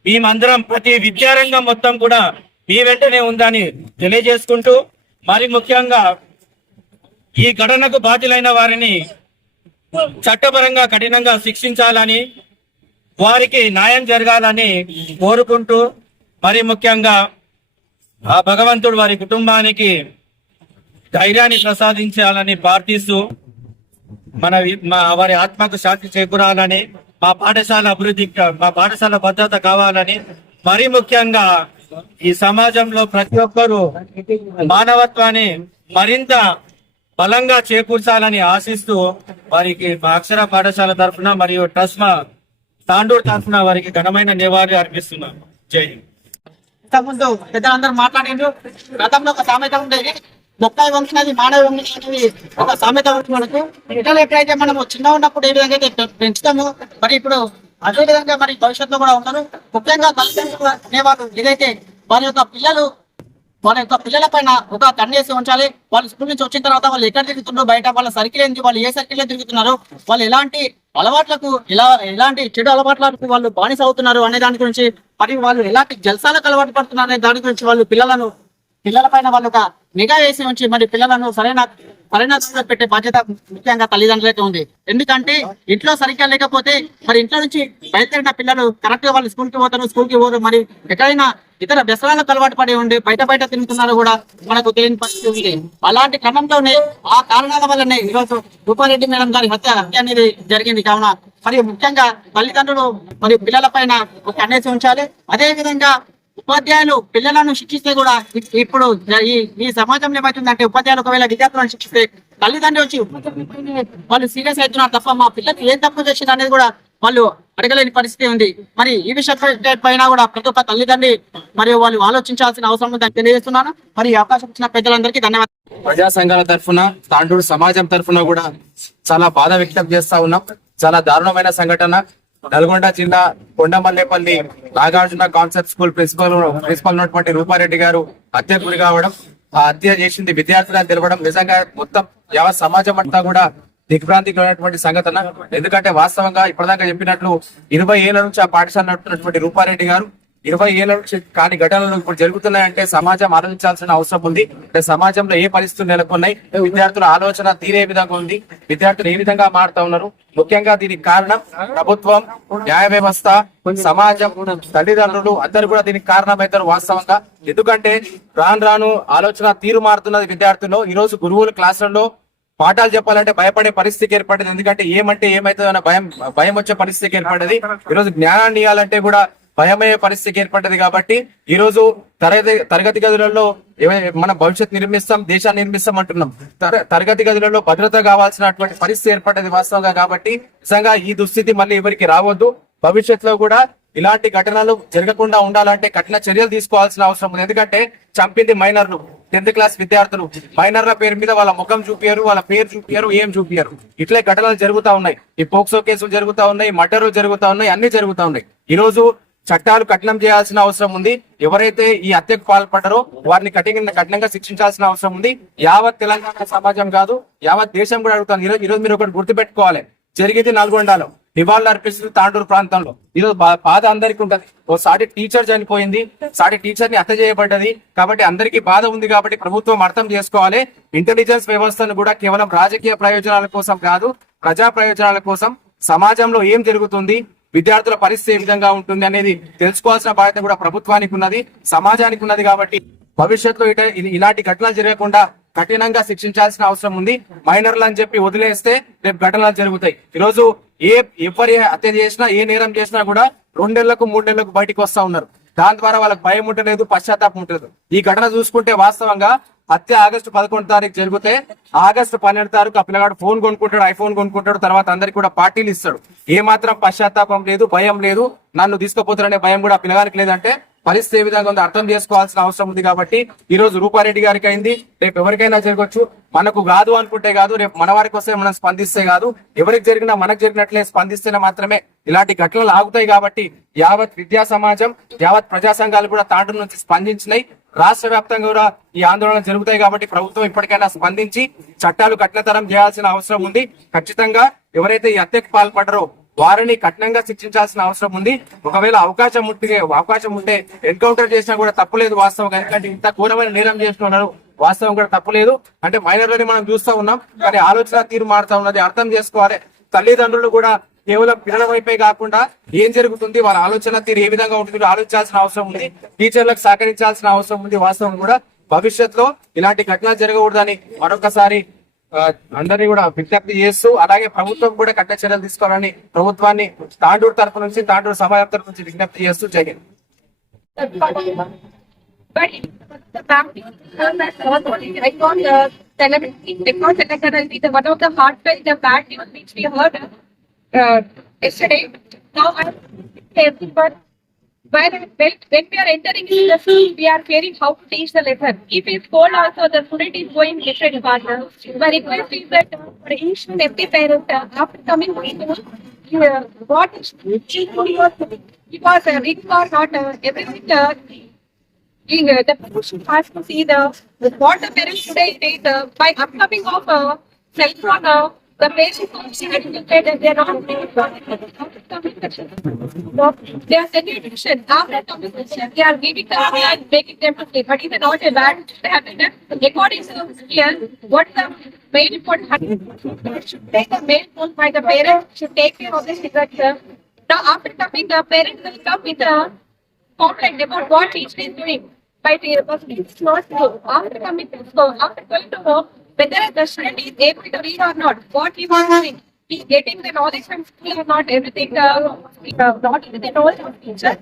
మేమందరం, ప్రతి విద్యారంగం మొత్తం కూడా మీ వెంటనే ఉందని తెలియజేసుకుంటూ, మరి ముఖ్యంగా ఈ ఘటనకు బాధ్యులైన వారిని చట్టపరంగా కఠినంగా శిక్షించాలని, వారికి న్యాయం జరగాలని కోరుకుంటూ, మరి ముఖ్యంగా ఆ భగవంతుడు వారి కుటుంబానికి ధైర్యాన్ని ప్రసాదించాలని ప్రార్థిస్తూ, వారి ఆత్మకు శాంతి చేకూరాలని, మా పాఠశాల అభివృద్ధి, మా పాఠశాల భద్రత కావాలని, మరి ముఖ్యంగా ఈ సమాజంలో ప్రతి ఒక్కరూ మానవత్వాన్ని మరింత బలంగా చేకూర్చాలని ఆశిస్తూ వారికి మా అక్షర పాఠశాల తరఫున మరియు ట్రస్మా తాండూర్ తరఫున వారికి ఘనమైన నివాళులు అర్పిస్తున్నాం. జై హింద్. ఇంతకుముందు పెద్దలందరూ మాట్లాడిండ్రు. గతంలో ఒక సామెత ఉండేది, మొక్కై వంకినది మానవ వంకినది ఒక సామెత ఉంటుంది మనకు. పిల్లలు ఎక్కడైతే మనము చిన్న ఉన్నప్పుడు ఏ విధంగా అయితే పెంచుతామో, మరి ఇప్పుడు అదే విధంగా మరి భవిష్యత్తులో కూడా ఉంటారు. ముఖ్యంగా తల్లిదండ్రులు అనేవాళ్ళు ఏదైతే వారి యొక్క పిల్లలు వాళ్ళ యొక్క పిల్లల పైన ఒక కన్నేసి ఉంచాలి. వాళ్ళు స్కూల్ నుంచి వచ్చిన తర్వాత వాళ్ళు ఎక్కడ తిరుగుతుండ్రో, బయట వాళ్ళ సర్కిల్ ఏంటి, వాళ్ళు ఏ సర్కిల్లో తిరుగుతున్నారు, వాళ్ళు ఎలాంటి అలవాట్లకు ఎలాంటి చెడు అలవాట్లకు వాళ్ళు బానిస అవుతున్నారు అనే దాని గురించి, మరియు వాళ్ళు ఎలాంటి జల్సాలకు అలవాటు పడుతున్నారు అనే దాని గురించి వాళ్ళు పిల్లల పైన వాళ్ళు ఒక నిఘా వేసి ఉంచి మరి పిల్లలను సరైన పెట్టే బాధ్యత ముఖ్యంగా తల్లిదండ్రులైతే ఉంది. ఎందుకంటే ఇంట్లో సరిగ్గా లేకపోతే మరి ఇంట్లో నుంచి బయలుదేరిన పిల్లలు కరెక్ట్ గా వాళ్ళు స్కూల్కి పోరు, మరి ఎక్కడైనా ఇతర వ్యసనాలకు అలవాటు పడి ఉండి బయట తిరుగుతున్నారు కూడా మనకు తెలియని పరిస్థితి ఉంది. అలాంటి క్రమంలోనే ఆ కారణాల వల్లనే ఈరోజు రూపారెడ్డి మేడం గారి హత్య అనేది జరిగింది. కావున మరి ముఖ్యంగా తల్లిదండ్రులు మరియు పిల్లల పైన ఒక కన్నేసి ఉంచాలి. అదే విధంగా ఉపాధ్యాయులు పిల్లలను శిక్షిస్తే కూడా ఇప్పుడు ఈ సమాజంలో ఏమవుతుందంటే ఉపాధ్యాయులు ఒకవేళ విద్యార్థులను శిక్షిస్తే తల్లిదండ్రులు వచ్చి వాళ్ళు సీరియస్ అవుతున్నారు తప్ప మా పిల్లలకి ఏం తప్పు చేసింది అనేది కూడా వాళ్ళు అడగలేని పరిస్థితి ఉంది. మరి ఈ విషయం పైన కూడా ప్రతి ఒక్క తల్లిదండ్రి మరియు వాళ్ళు ఆలోచించాల్సిన అవసరం ఉందని తెలియజేస్తున్నాను. మరి ఈ అవకాశం ఇచ్చిన పెద్దలందరికీ ధన్యవాదాలు. ప్రజా సంఘాల తరఫున, తాండూరు సమాజం తరఫున కూడా చాలా బాధ వ్యక్తం చేస్తా ఉన్నాం. చాలా దారుణమైన సంఘటన. నల్గొండ జిల్లా Kondamallepally Nagarjuna concept school principal ఉన్నటువంటి రూపారెడ్డి గారు హత్యకు గురి కావడం, ఆ హత్య చేసింది విద్యార్థులని తెలవడం నిజంగా మొత్తం యావత్ సమాజం అంతా కూడా దిగ్భ్రాంతికి ఉన్నటువంటి సంఘటన. ఎందుకంటే వాస్తవంగా ఇప్పటిదాకా చెప్పినట్లు 20 ఏళ్ల నుంచి ఆ పాఠశాల నడుపుతున్నటువంటి రూపారెడ్డి గారు 20 ఏళ్ల నుంచి కాని ఘటనలు ఇప్పుడు జరుగుతున్నాయంటే సమాజం ఆలోచించాల్సిన అవసరం ఉంది. అంటే సమాజంలో ఏ పరిస్థితులు నెలకొన్నాయి, విద్యార్థుల ఆలోచన తీరే విధంగా ఉంది, విద్యార్థులు ఏ విధంగా మారుతా ఉన్నారు. ముఖ్యంగా దీనికి కారణం ప్రభుత్వం, న్యాయ వ్యవస్థ, సమాజం, తల్లిదండ్రులు అందరూ కూడా దీనికి కారణమవుతారు వాస్తవంగా. ఎందుకంటే రాను ఆలోచన తీరు మారుతున్నది విద్యార్థుల్లో. ఈ రోజు గురువులు క్లాసులలో పాఠాలు చెప్పాలంటే భయపడే పరిస్థితికి ఏర్పడింది. ఎందుకంటే ఏమంటే ఏమైతుందన్న భయం వచ్చే పరిస్థితికి ఏర్పడ్డది. ఈరోజు జ్ఞానాన్ని ఇవ్వాలంటే కూడా భయమయ్యే పరిస్థితికి ఏర్పడ్డది. కాబట్టి ఈ రోజు తరగతి గదులలో మన భవిష్యత్ నిర్మిస్తాం, దేశాన్ని నిర్మిస్తాం అంటున్నాం. తరగతి గదులలో భద్రత కావాల్సినటువంటి పరిస్థితి ఏర్పడ్డది వాస్తవంగా. కాబట్టి నిజంగా ఈ దుస్థితి మళ్ళీ ఎవరికి రావద్దు. భవిష్యత్తులో కూడా ఇలాంటి ఘటనలు జరగకుండా ఉండాలంటే కఠిన చర్యలు తీసుకోవాల్సిన అవసరం ఉంది. ఎందుకంటే చంపింది మైనర్లు, 10th క్లాస్ విద్యార్థులు. మైనర్ల పేరు మీద వాళ్ళ ముఖం చూపియారు, వాళ్ళ పేరు చూపియారు, ఏం చూపియారు. ఇట్లే ఘటనలు జరుగుతా ఉన్నాయి. ఈ పోక్సో కేసులు జరుగుతా ఉన్నాయి, మర్డర్లు జరుగుతా ఉన్నాయి, అన్ని జరుగుతా ఉన్నాయి. ఈ రోజు చట్టాలు కఠినం చేయాల్సిన అవసరం ఉంది. ఎవరైతే ఈ హత్యకు పాల్పడ్డారో వారిని కఠినంగా శిక్షించాల్సిన అవసరం ఉంది. యావత్ తెలంగాణ సమాజం కాదు, యావత్ దేశం కూడా అడుగుతాను. ఈరోజు మీరు ఒకటి గుర్తుపెట్టుకోవాలి, జరిగింది నల్గొండలో, నివాళులు అర్పిస్తుంది తాండూరు ప్రాంతంలో. ఈరోజు బాధ అందరికీ ఉంటది. ఓ సాటి టీచర్ చనిపోయింది, సాటి టీచర్ ని హత్య చేయబడ్డది. కాబట్టి అందరికీ బాధ ఉంది. కాబట్టి ప్రభుత్వం అర్థం చేసుకోవాలి, ఇంటెలిజెన్స్ వ్యవస్థను కూడా కేవలం రాజకీయ ప్రయోజనాల కోసం కాదు, ప్రజా ప్రయోజనాల కోసం, సమాజంలో ఏం జరుగుతుంది, విద్యార్థుల పరిస్థితి ఏ విధంగా ఉంటుంది అనేది తెలుసుకోవాల్సిన బాధ్యత కూడా ప్రభుత్వానికి ఉన్నది, సమాజానికి ఉన్నది. కాబట్టి భవిష్యత్తులో ఇలాంటి ఘటనలు జరగకుండా కఠినంగా శిక్షించాల్సిన అవసరం ఉంది. మైనర్లు అని చెప్పి వదిలేస్తే రేపు ఘటనలు జరుగుతాయి. ఈరోజు ఎవరి హత్య చేసినా, ఏ నేరం చేసినా కూడా 2 నెలలకు 3 నెలలకు బయటకు వస్తా ఉన్నారు. దాని ద్వారా వాళ్ళకి భయం ఉండలేదు, పశ్చాత్తాపం ఉండలేదు. ఈ ఘటన చూసుకుంటే వాస్తవంగా హత్య ఆగస్టు 11వ తారీఖు జరిగితే ఆగస్టు 12వ తారీఖు ఆ పిల్లగాడు ఫోన్ కొనుక్కుంటాడు, ఐఫోన్ కొనుక్కుంటాడు, తర్వాత అందరికి కూడా పార్టీలు ఇస్తాడు. ఏ మాత్రం పశ్చాత్తాపం లేదు, భయం లేదు, నన్ను తీసుకుపోతారనే భయం కూడా ఆ పిల్లగానికి లేదంటే పరిస్థితి ఏ విధంగా ఉందో అర్థం చేసుకోవాల్సిన అవసరం ఉంది. కాబట్టి ఈ రోజు రూపారెడ్డి గారికి అయింది, రేపు ఎవరికైనా జరగవచ్చు. మనకు కాదు అనుకుంటే కాదు, రేపు మన వారికి వస్తే మనం స్పందిస్తే కాదు, ఎవరికి జరిగినా మనకు జరిగినట్లే స్పందిస్తేనే మాత్రమే ఇలాంటి ఘటనలు ఆగుతాయి. కాబట్టి యావత్ విద్యా సమాజం, యావత్ ప్రజా సంఘాలు కూడా తాండూరు నుంచి స్పందించినాయి. రాష్ట్ర వ్యాప్తంగా కూడా ఈ ఆందోళన జరుగుతాయి. కాబట్టి ప్రభుత్వం ఇప్పటికైనా స్పందించి చట్టాలు కఠినతరం చేయాల్సిన అవసరం ఉంది. ఖచ్చితంగా ఎవరైతే ఈ హత్యకు పాల్పడరో వారిని కఠినంగా శిక్షించాల్సిన అవసరం ఉంది. ఒకవేళ అవకాశం ఉంటే ఎన్కౌంటర్ చేసినా కూడా తప్పులేదు వాస్తవం. ఎందుకంటే ఇంత ఘోరమైన నేరం చేస్తున్నారు, వాస్తవం కూడా తప్పులేదు. అంటే మైనర్లని మనం చూస్తూ ఉన్నాం, కానీ ఆలోచన తీరు మారుతా ఉన్నది. అర్థం చేసుకోవాలి. తల్లిదండ్రులు కూడా కేవలం పిల్లల వైపే కాకుండా ఏం జరుగుతుంది, వాళ్ళ ఆలోచన తీరు ఏ విధంగా ఉంటుంది ఆలోచించాల్సిన అవసరం ఉంది. టీచర్లకు సహకరించాల్సిన అవసరం ఉంది. వాస్తవం కూడా భవిష్యత్తులో ఇలాంటి ఘటనలు జరగకూడదని మరొకసారి అందరినీ కూడా విజ్ఞప్తి చేస్తూ, అలాగే ప్రభుత్వం కూడా కఠిన చర్యలు తీసుకోవాలని ప్రభుత్వాన్ని తాండూరు తరపు నుంచి, తాండూరు సమాజం తరపు నుంచి విజ్ఞప్తి చేస్తూ జరిగింది. Yesterday, now everyone. When we are entering into the school, we are fearing how to teach the lesson. If it's cold also, the student is going different path. My request is that for each and every parent, after coming to school, what is teaching you because ring or not, everything The parents has to see what the parents today did by upcoming of cell phone. The parents that they are not they are sending tuition after communication. They are giving them and making them to sleep. But it is not a bad habit. According to here, what the main important should take the main role by the parents should take care of this children. Now after coming, the parents will come with a complaint about what teacher is doing. By the it's not true. After coming to school, after going to home, whether the student is able to read or not, what he was doing, he is getting the knowledge from school or not, everything, not even the knowledge of teacher.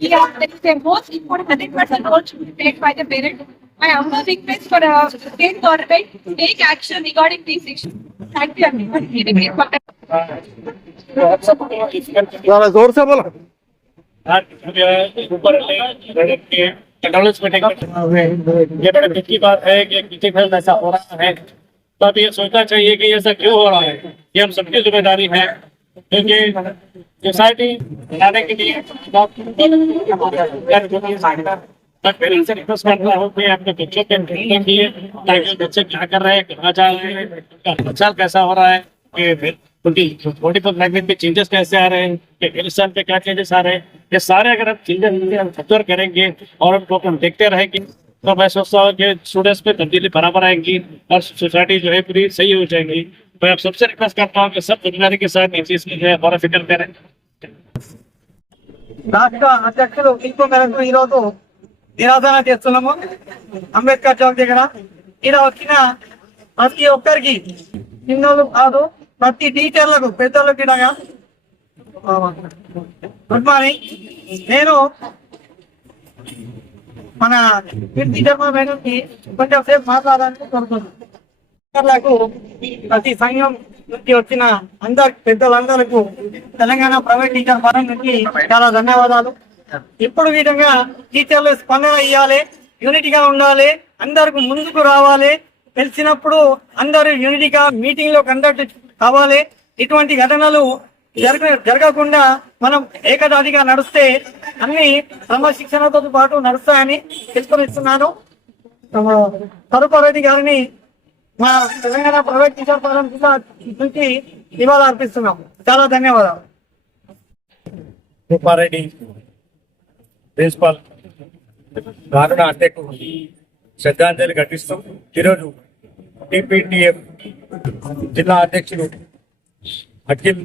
Yeah, that is the most important 100% role should be played by the parent. My humble request for state government to take action regarding these issues. Thank you everyone. Giving me contact. जरा जोर से बोलो। ये बड़े दुख की बात है कि किसी घर ऐसा हो रहा है, तो अब ये सोचना चाहिए कि ऐसा क्यों हो रहा है। ये हम सबकी जिम्मेदारी है, क्योंकि सोसाइटी बनाने के लिए पेरेंट्स से रिक्वेस्ट करता हूँ कि अपने बच्चों के देखिए ताकि बच्चे क्या कर रहे हैं, कहाँ जा रहे हैं, उनका हालचाल कैसा हो रहा है, उनकी बॉडी पर लैंग्वेज पे चेंजेस कैसे आ रहे हैं, हेयर पे क्या चेंजेस आ रहे हैं, ये सारे अगर हम चेंजेस ऑब्जर्व करेंगे और उनको हम देखते रहेंगे तो मैं सोचता हूँ कि स्टूडेंट्स पे तब्दीली बराबर आएंगी और सोसाइटी जो है पूरी सही हो जाएगी। मैं आप सबसे रिक्वेस्ट करता हूँ कि सब जिम्मेदारी के साथ इस चीज की जो है गौर फिक्र करें। రాష్ట్ర అధ్యక్షులు పిలుపు మేరకు ఈ రోజు నిరాదరణ చేస్తున్నాము అంబేద్కర్ చౌక్ దగ్గర. ఇలా వచ్చిన ప్రతి ఒక్కరికి చిన్నోళ్ళు కాదు, ప్రతి టీచర్లకు పెద్దలకు గుడ్ మార్నింగ్. నేను మన టీచర్ మేడంకి కొంచెం సేపు మాట్లాడాలని కోరుతున్నాను. టీచర్లకు ప్రతి సంఘం నుంచి వచ్చిన పెద్దలందరకు తెలంగాణ ప్రైవేట్ టీచర్ ఫోరం నుంచి చాలా ధన్యవాదాలు. ఇప్పుడు విధంగా టీచర్లు స్పందన ఇవ్వాలి, యూనిటీగా ఉండాలి, అందరికి ముందుకు రావాలి, తెలిసినప్పుడు అందరూ యూనిటీగా మీటింగ్ లో కండక్ట్ కావాలి. ఇటువంటి ఘటనలు జరగకుండా మనం ఏకదాటిగా నడిస్తే అన్ని క్రమశిక్షణతో పాటు నడుస్తాయని తెలుసుకొనిస్తున్నాను. తరుపరెడ్డి గారిని మా తెలంగాణ ప్రైవేట్ టీచర్ ఫోరం నుంచి నివాళులు అర్పిస్తున్నాం. చాలా ధన్యవాదాలు. రూపారెడ్డి ప్రిన్సిపాల్ దారుణ హత్యకు శ్రద్ధాంజలి ఘటిస్తూ ఈరోజు టిపిటిఎఫ్ జిల్లా అధ్యక్షుడు అఖిల్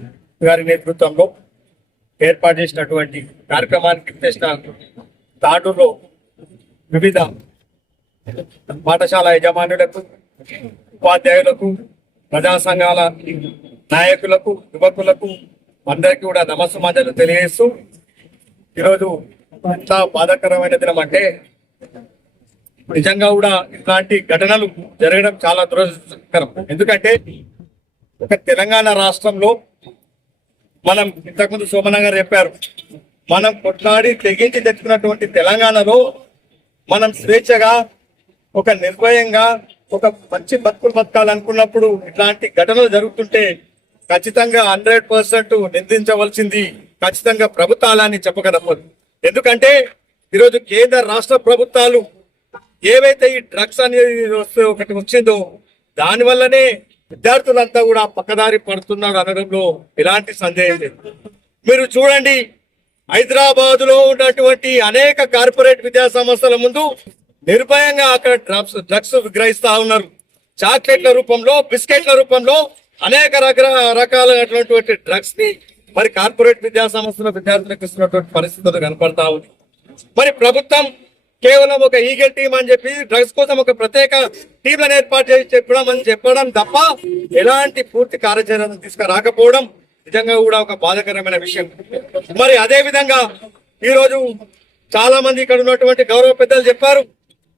గారి నేతృత్వంలో ఏర్పాటు చేసినటువంటి కార్యక్రమానికి చేసిన తాండూరులో వివిధ పాఠశాల యజమానులకు, ఉపాధ్యాయులకు, ప్రజా సంఘాల నాయకులకు, యువకులకు అందరికీ కూడా నమస్సుమాంజలు తెలియజేస్తూ ఈరోజు ఎంత బాధాకరమైన దినం అంటే నిజంగా కూడా ఇట్లాంటి ఘటనలు జరగడం చాలా దురదృష్టకరం. ఎందుకంటే ఒక తెలంగాణ రాష్ట్రంలో మనం ఇంతకుముందు సోమన్న గారు చెప్పారు, మనం కొట్లాడి తెగించి తెచ్చుకున్నటువంటి తెలంగాణలో మనం స్వేచ్ఛగా ఒక నిర్భయంగా ఒక మంచి బతుకులు బతకాలనుకున్నప్పుడు ఇట్లాంటి ఘటనలు జరుగుతుంటే ఖచ్చితంగా 100% నిందించవలసింది ఖచ్చితంగా ప్రభుత్వాలని చెప్పగలపదు. ఎందుకంటే ఈరోజు కేంద్ర రాష్ట్ర ప్రభుత్వాలు ఏవైతే ఈ డ్రగ్స్ అనేది ఒకటి వచ్చిందో దానివల్లనే విద్యార్థులంతా కూడా పక్కదారి పడుతున్నారు అనడంలో ఎలాంటి సందేహం లేదు. మీరు చూడండి, హైదరాబాద్ లో ఉన్నటువంటి అనేక కార్పొరేట్ విద్యా సంస్థల ముందు నిర్భయంగా అక్కడ డ్రగ్స్ విగ్రహిస్తా ఉన్నారు. చాక్లెట్ల రూపంలో, బిస్కెట్ల రూపంలో అనేక రకాలైనటువంటి డ్రగ్స్ ని మరి కార్పొరేట్ విద్యా సంస్థల విద్యార్థులకు ఇస్తున్నటువంటి పరిస్థితులు కనపడతా ఉంది. మరి ప్రభుత్వం కేవలం ఒక ఈగల్ టీం అని చెప్పి డ్రగ్స్ కోసం ఒక ప్రత్యేక టీంలను ఏర్పాటు చేసి చెప్పడం తప్ప ఎలాంటి పూర్తి కార్యాచరణ తీసుకురాకపోవడం నిజంగా కూడా ఒక బాధాకరమైన విషయం. మరి అదే విధంగా ఈరోజు చాలా మంది ఇక్కడ ఉన్నటువంటి గౌరవ పెద్దలు చెప్పారు,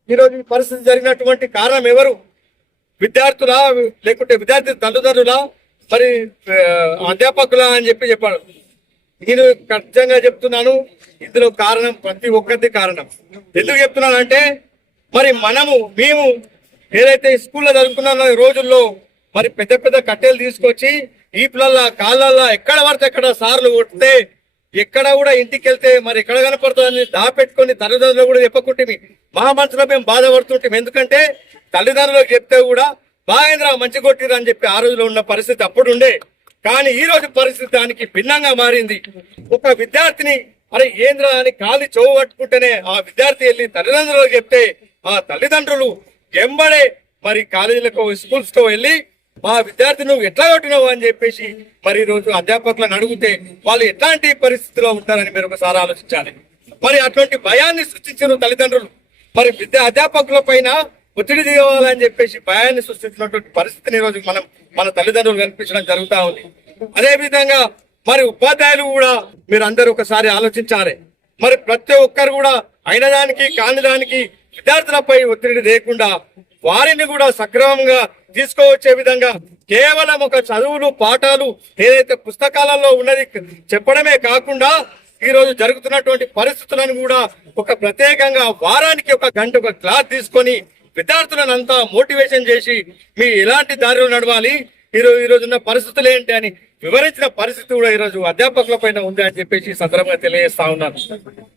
ఈరోజు ఈ పరిస్థితి జరిగినటువంటి కారణం ఎవరు? విద్యార్థులా లేకుంటే విద్యార్థి తల్లిదండ్రులా, మరి అధ్యాపకులా అని చెప్పాడు. నేను ఖచ్చితంగా చెప్తున్నాను, ఇందులో కారణం ప్రతి ఒక్కరిది కారణం. ఎందుకు చెప్తున్నానంటే మరి మేము ఏదైతే స్కూల్లో చదువుకున్న రోజుల్లో మరి పెద్ద పెద్ద కట్టెలు తీసుకొచ్చి ఈపులల్లా కాళ్ళల్లా ఎక్కడ పడితే ఎక్కడ సార్లు కొడితే ఎక్కడ కూడా ఇంటికి వెళ్తే మరి ఎక్కడ కనపడుతుందని దాపెట్టుకొని తల్లిదండ్రులు కూడా చెప్పకుంటే మా మనసులో మేము బాధపడుతుంటాం. ఎందుకంటే తల్లిదండ్రులకు చెప్తే కూడా బాగేంద్ర మంచి కొట్టిరు అని చెప్పి ఆ రోజులో ఉన్న పరిస్థితి అప్పుడు ఉండే. కానీ ఈ రోజు పరిస్థితి దానికి భిన్నంగా మారింది. ఒక విద్యార్థిని అరే ఏంద్ర అని కాలి చెవు పట్టుకుంటేనే ఆ విద్యార్థి వెళ్ళి తల్లిదండ్రులకు చెప్తే ఆ తల్లిదండ్రులు ఎంబడే మరి కాలేజీలకు స్కూల్స్ కు వెళ్ళి మా విద్యార్థి నువ్వు ఎట్లా కొట్టినావు అని చెప్పేసి మరి ఈ రోజు అధ్యాపకులను అడిగితే వాళ్ళు ఎట్లాంటి పరిస్థితిలో ఉంటారని మీరు ఒకసారి ఆలోచించాలి. మరి అటువంటి భయాన్ని సృష్టించిన తల్లిదండ్రులు మరి అధ్యాపకుల పైన ఒత్తిడి తీయాలని చెప్పేసి భయాన్ని సృష్టించినటువంటి పరిస్థితిని ఈ రోజు మన తల్లిదండ్రులు కనిపించడం జరుగుతా ఉంది. అదే విధంగా మరి ఉపాధ్యాయులు కూడా మీరు అందరూ ఒకసారి ఆలోచించాలి. మరి ప్రతి ఒక్కరు కూడా అయిన దానికి కాని దానికి విద్యార్థులపై ఒత్తిడి లేకుండా వారిని కూడా సక్రమంగా తీసుకువచ్చే విధంగా కేవలం ఒక చదువులు పాఠాలు ఏదైతే పుస్తకాలలో ఉన్నది చెప్పడమే కాకుండా ఈ రోజు జరుగుతున్నటువంటి పరిస్థితులను కూడా ఒక ప్రత్యేకంగా వారానికి ఒక గంట ఒక క్లాస్ తీసుకొని విద్యార్థులను అంతా మోటివేషన్ చేసి మీ ఎలాంటి దారిలో నడవాలి, ఈ రోజున్న పరిస్థితులు ఏంటి అని వివరించిన పరిస్థితి కూడా ఈ రోజు అధ్యాపకుల పైన ఉంది అని చెప్పేసి సందర్భంగా తెలియజేస్తా ఉన్నాను.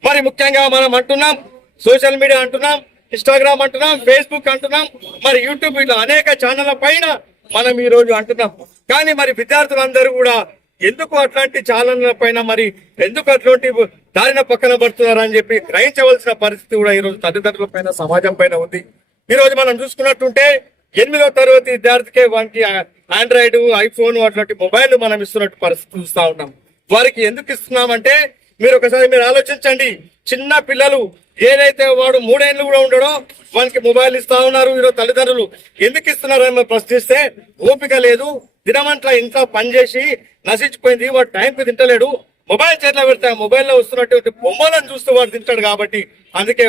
మరి ముఖ్యంగా మనం అంటున్నాం సోషల్ మీడియా అంటున్నాం, ఇన్స్టాగ్రామ్ అంటున్నాం, ఫేస్బుక్ అంటున్నాం, మరి యూట్యూబ్ ఇట్లా అనేక ఛానళ్ల పైన మనం ఈ రోజు అంటున్నాం. కానీ మరి విద్యార్థులందరూ కూడా ఎందుకు అట్లాంటి ఛానళ్ల పైన మరి ఎందుకు అట్లాంటి దారిన పక్కన పడుతున్నారు అని చెప్పి గ్రహించవలసిన పరిస్థితి కూడా ఈ రోజు తల్లిదండ్రుల పైన సమాజం పైన ఉంది. ఈ రోజు మనం చూసుకున్నట్టుంటే 8వ తరగతి విద్యార్థికే వానికి ఆండ్రాయిడ్ ఐఫోన్ అట్లాంటి మొబైల్ మనం ఇస్తున్నట్టు పరిస్థితి చూస్తా ఉన్నాం. వారికి ఎందుకు ఇస్తున్నామంటే మీరు ఒకసారి ఆలోచించండి. చిన్న పిల్లలు ఏదైతే వాడు 3 ఏళ్ళు కూడా ఉండడో వానికి మొబైల్ ఇస్తా ఉన్నారు. ఈరోజు తల్లిదండ్రులు ఎందుకు ఇస్తున్నారని ప్రశ్నిస్తే ఓపిక లేదు, దినమంట్లా ఇంట్లో పనిచేసి నశించిపోయింది, వాడు టైంకి తింటలేడు, మొబైల్ చేతిలో పెడితే మొబైల్లో వస్తున్నటువంటి బొమ్మలను చూస్తూ వాడు తింటాడు కాబట్టి అందుకే